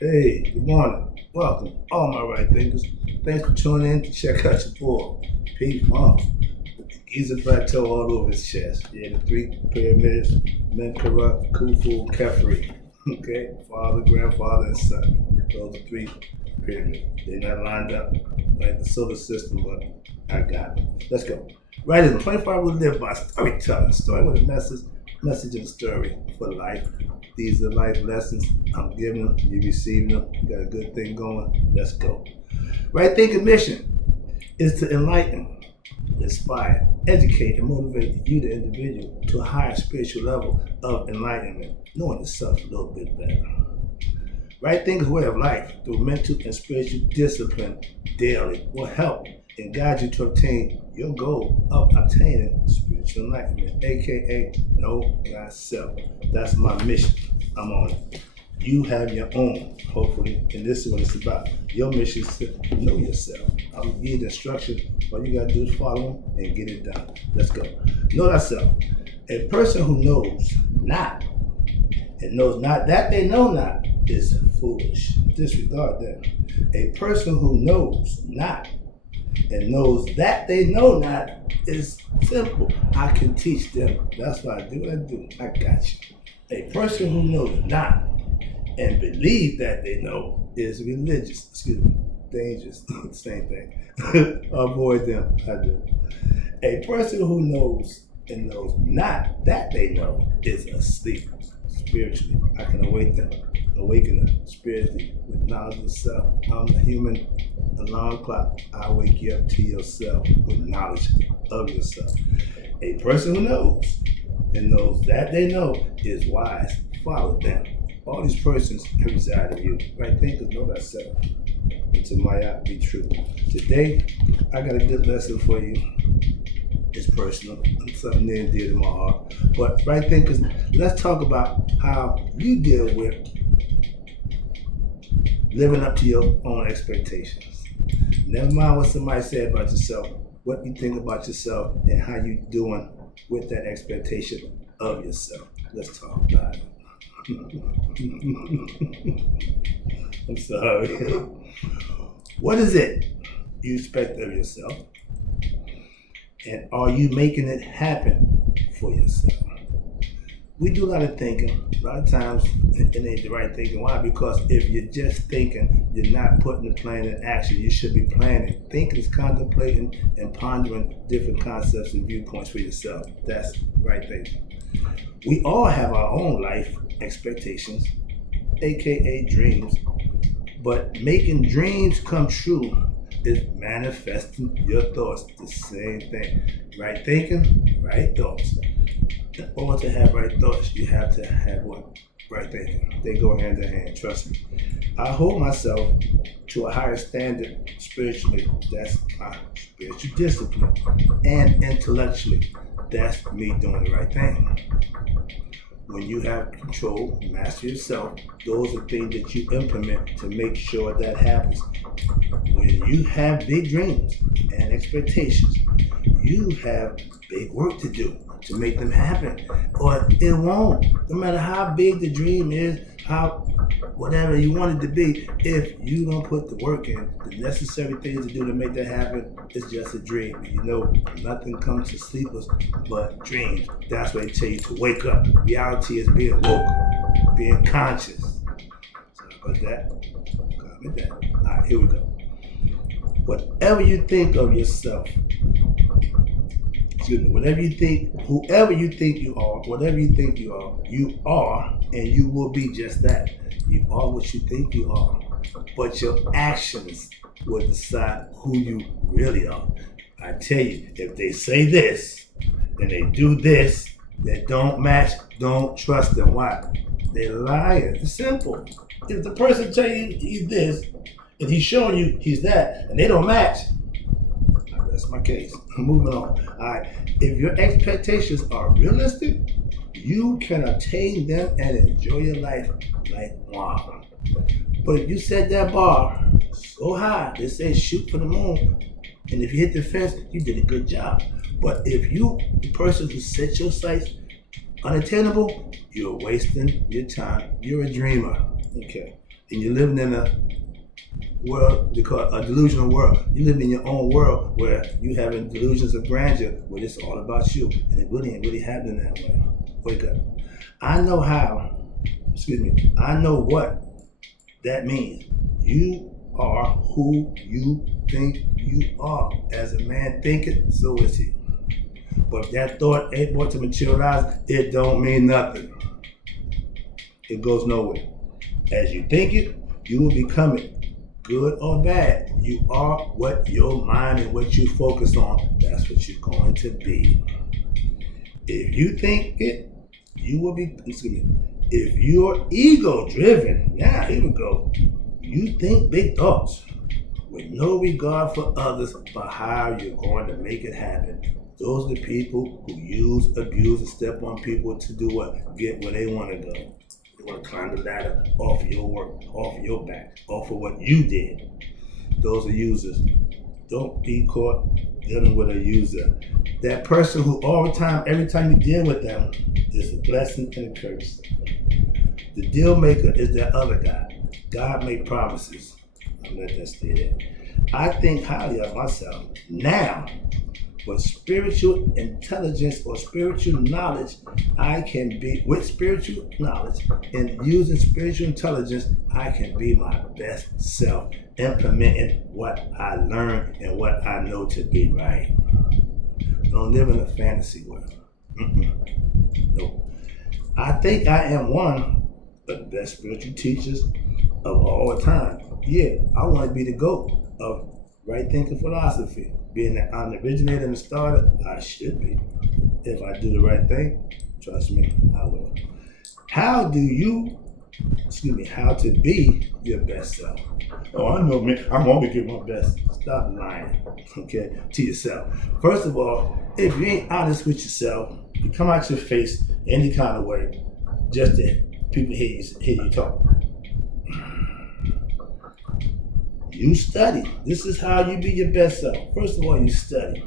Hey, good morning. Welcome, all my right thinkers. Thanks for tuning in to check out your boy, Pete Funk. He's a plateau all over his chest. Yeah, the three pyramids, Menkara, Khufu, Khafre. Okay, father, grandfather, and son. Those are three pyramids. They're not lined up like the solar system, but I got it. Let's go. Right in 25 we live by storytelling. Story with a message and a story for life. These are life lessons. I'm giving them, you receiving them. You got a good thing going. Let's go. Right thinking mission is to enlighten, inspire, educate, and motivate you, the individual, to a higher spiritual level of enlightenment, knowing yourself a little bit better. Right thinking way of life through mental and spiritual discipline daily will help and guide you to obtain your goal of obtaining spiritual enlightenment, aka know thyself. That's my mission. I'm on it. You have your own, hopefully, and this is what it's about. Your mission is to know yourself. I'll give you the instructions. All you gotta do is follow them and get it done. Let's go. Know thyself. A person who knows not and knows not that they know not is foolish. Disregard that. A person who knows not and knows that they know not is simple. I can teach them. That's why I do what I do. I got you. A person who knows not and believe that they know is religious. Excuse me, dangerous. Same thing. Avoid them. I do. A person who knows and knows not that they know is asleep spiritually. I can awaken them spiritually with knowledge of self. I'm the human alarm clock. I wake you up to yourself with knowledge of yourself. A person who knows and knows that they know is wise. Follow them. All these persons reside in you. Right thinkers know thyself. And to my eye be true. Today, I got a good lesson for you. It's personal. It's something near and dear to my heart. But right thinkers, let's talk about how you deal with living up to your own expectations. Never mind what somebody said about yourself, what you think about yourself, and how you doing with that expectation of yourself. Let's talk about it. I'm sorry. What is it you expect of yourself? And are you making it happen for yourself? We do a lot of thinking. A lot of times it ain't the right thinking. Why? Because if you're just thinking, you're not putting the plan in action. You should be planning. Thinking is contemplating and pondering different concepts and viewpoints for yourself. That's right thinking. We all have our own life expectations, aka dreams, but making dreams come true is manifesting your thoughts. The same thing. Right thinking, right thoughts. In order to have right thoughts, you have to have what? Right thinking. They go hand in hand, trust me. I hold myself to a higher standard spiritually. That's my spiritual discipline. And intellectually, that's me doing the right thing. When you have control, master yourself, those are things that you implement to make sure that happens. When you have big dreams and expectations, you have big work to do to make them happen, or it won't. No matter how big the dream is, how whatever you want it to be, if you don't put the work in, the necessary things to do to make that happen, it's just a dream. You know, nothing comes to sleepers but dreams. That's why they tell you to wake up. Reality is being woke, being conscious. Sorry about that. With that. All right, here we go. Whatever you think of yourself, excuse me, whatever you think, whoever you think you are, whatever you are, and you will be just that. You are what you think you are. But your actions will decide who you really are. I tell you, if they say this, and they do this, that don't match, don't trust them. Why? They're lying. It's simple. If the person tell you he's this, and he's showing you he's that, and they don't match, that's my case. Moving on. All right. If your expectations are realistic, you can attain them and enjoy your life like wow. But if you set that bar so high, they say shoot for the moon, and if you hit the fence, you did a good job. But if you, the person who sets your sights unattainable, you're wasting your time. You're a dreamer. Okay. And you're living in a world, they call it a delusional world. You live in your own world where you having delusions of grandeur, where it's all about you, and it really ain't really happening that way. Wake up. I know how. I know what that means. You are who you think you are. As a man thinketh, so is he. But if that thought ain't brought to materialize, it don't mean nothing. It goes nowhere. As you think it, you will become it. Good or bad, you are what your mind and what you focus on, that's what you're going to be. If you think it, you will be, if you're ego driven, now here we go, you think big thoughts with no regard for others but how you're going to make it happen. Those are the people who use, abuse, and step on people to do what? Get where they want to go. They want to climb the ladder off of your work, off of your back, off of what you did. Those are users. Don't be caught dealing with a user. That person who all the time, every time you deal with them, is a blessing and a curse. The deal maker is that other guy. God made promises. I'll let that stay there. I think highly of myself now. With spiritual intelligence or spiritual knowledge, I can be, with spiritual knowledge and using spiritual intelligence, I can be my best self, implementing what I learned and what I know to be right. I don't live in a fantasy world. No. I think I am one of the best spiritual teachers of all time. Yeah, I want to be the GOAT of right thinking philosophy. Being that I'm the originator and the starter, I should be. If I do the right thing, trust me, I will. How to be your best self? Oh, I know, man, I'm going to give my best. Stop lying, okay, to yourself. First of all, if you ain't honest with yourself, you come out your face any kind of way, just that people hear you talk. You study. This is how you be your best self. First of all, you study.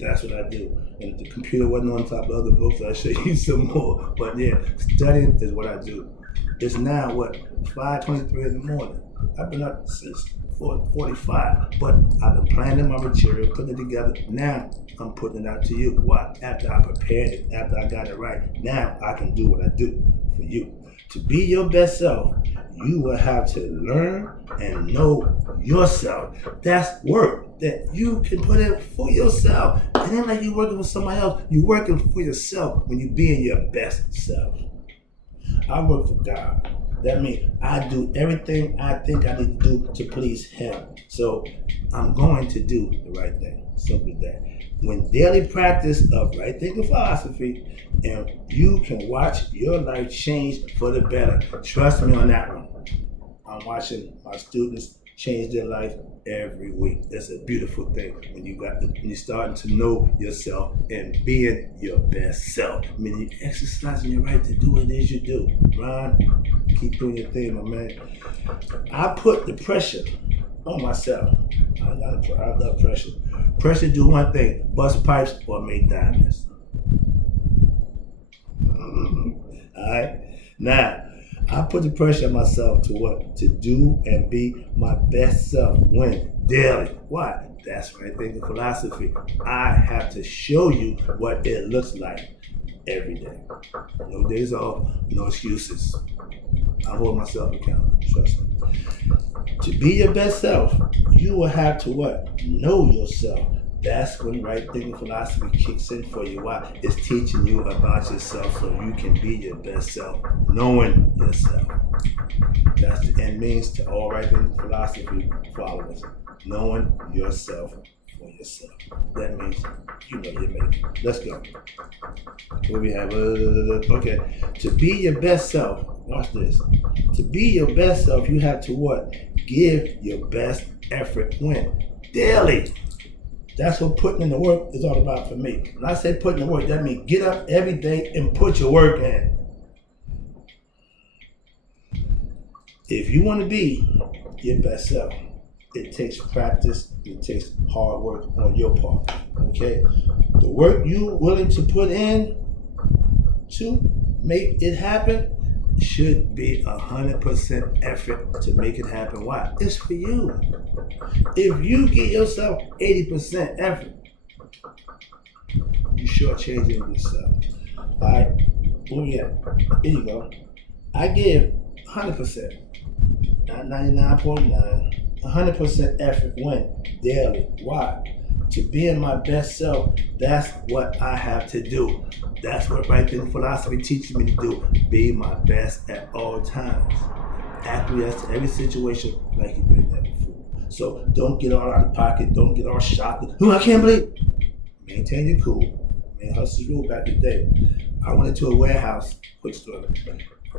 That's what I do. And if the computer wasn't on top of other books, I'd show you some more. But yeah, studying is what I do. It's now, 5:23 in the morning. I've been up since 4:45, but I've been planning my material, putting it together. Now I'm putting it out to you. Why? After I prepared it, after I got it right, now I can do what I do for you. To be your best self, you will have to learn and know yourself. That's work that you can put in for yourself. It ain't like you're working for somebody else. You're working for yourself when you're being your best self. I work for God. That means I do everything I think I need to do to please Him. So I'm going to do the right thing. Simple as that. When daily practice of right thinking philosophy, and you can watch your life change for the better. Trust me on that one. I'm watching my students change their life every week. That's a beautiful thing when you're starting to know yourself and being your best self. I mean, you're exercising your right to do what it is you do. Ron, keep doing your thing, my man. I put the pressure on myself. I love pressure. Pressure do one thing: bust pipes or make diamonds. All right. Now, I put the pressure on myself to what? To do and be my best self when? Daily. Why? That's right thinking philosophy. I have to show you what it looks like every day. No days off, no excuses. I hold myself accountable. Trust me. To be your best self, you will have to what? Know yourself. That's when right thinking philosophy kicks in for you. Why? It's teaching you about yourself so you can be your best self, knowing yourself. That's the end means to all right thinking philosophy followers. Knowing yourself for yourself. That means you know your making. Let's go. What we have? Okay. To be your best self, watch this. To be your best self, you have to what? Give your best effort when? Daily. That's what putting in the work is all about for me. When I say putting in the work, that means get up every day and put your work in. If you want to be your best self, it takes practice, it takes hard work on your part, okay? The work you're willing to put in to make it happen, should be 100% effort to make it happen. Why? It's for you. If you give yourself 80% effort, you shortchanging yourself. All right? Oh yeah. Here you go. I give 100%, not 99.9, 100% effort when daily. Why? To be in my best self, that's what I have to do. That's what right there philosophy teaches me to do. Be my best at all times. Acquiesce to every situation like you've been there before. So don't get all out of pocket. Don't get all shocked. Oh, I can't believe. Maintain your cool. Man, hustle's rule back in the day. I went into a warehouse. Quick story.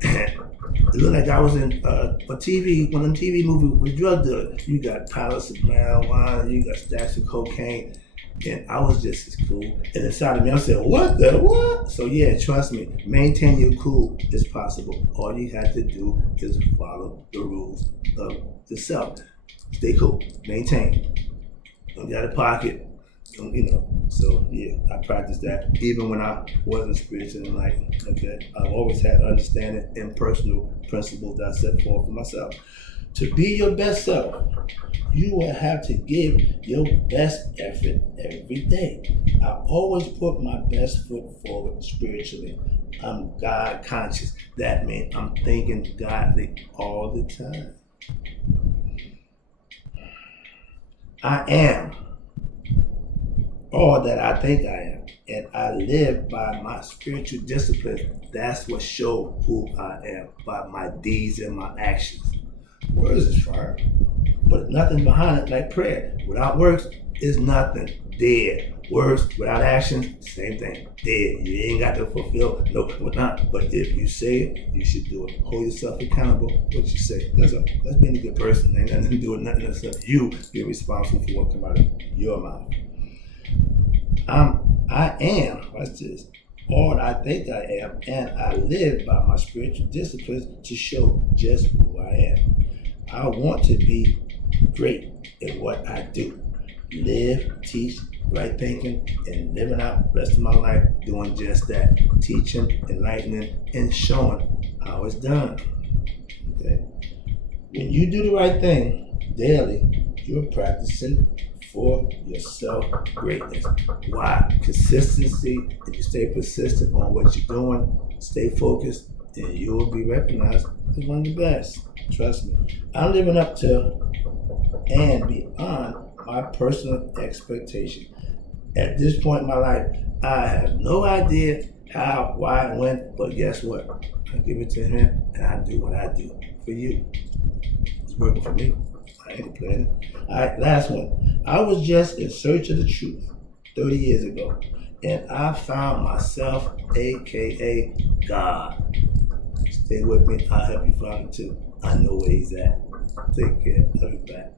It looked like I was in a TV, one of them TV movies with drug dealers. You got pallets of marijuana, you got stacks of cocaine, and I was just as cool. And inside of me, I'm saying, what? So yeah, trust me, maintain your cool is possible. All you have to do is follow the rules of yourself. Stay cool, maintain. Don't get out of pocket. So yeah, I practiced that even when I wasn't spiritually enlightened. Okay, I've always had understanding and personal principles that I set forth for myself. To be your best self, you will have to give your best effort every day. I always put my best foot forward spiritually. I'm God conscious. That means I'm thinking godly all the time. I am all that I think I am, and I live by my spiritual discipline. That's what shows who I am, by my deeds and my actions. Words is fire, but nothing behind it like prayer. Without works is nothing. Dead. Words without action, same thing. Dead. You ain't got to fulfill. No, not. But if you say it, you should do it. Hold yourself accountable. What you say. That's being a good person. Ain't nothing to do with nothing except you be responsible for what comes out of your mouth. I am, watch this, all I think I am, and I live by my spiritual disciplines to show just who I am. I want to be great in what I do. Live, teach, right thinking, and living out the rest of my life doing just that. Teaching, enlightening, and showing how it's done. Okay? When you do the right thing daily, you're practicing for yourself greatness. Why? Consistency, and you stay persistent on what you're doing, stay focused, and you will be recognized as one of the best. Trust me. I'm living up to and beyond my personal expectation. At this point in my life, I have no idea how, why, and when, but guess what? I give it to him, and I do what I do for you. It's working for me. I ain't complaining. All right, last one. I was just in search of the truth 30 years ago, and I found myself, aka God. Stay with me. I'll help you find it too. I know where he's at. Take care. Love you back.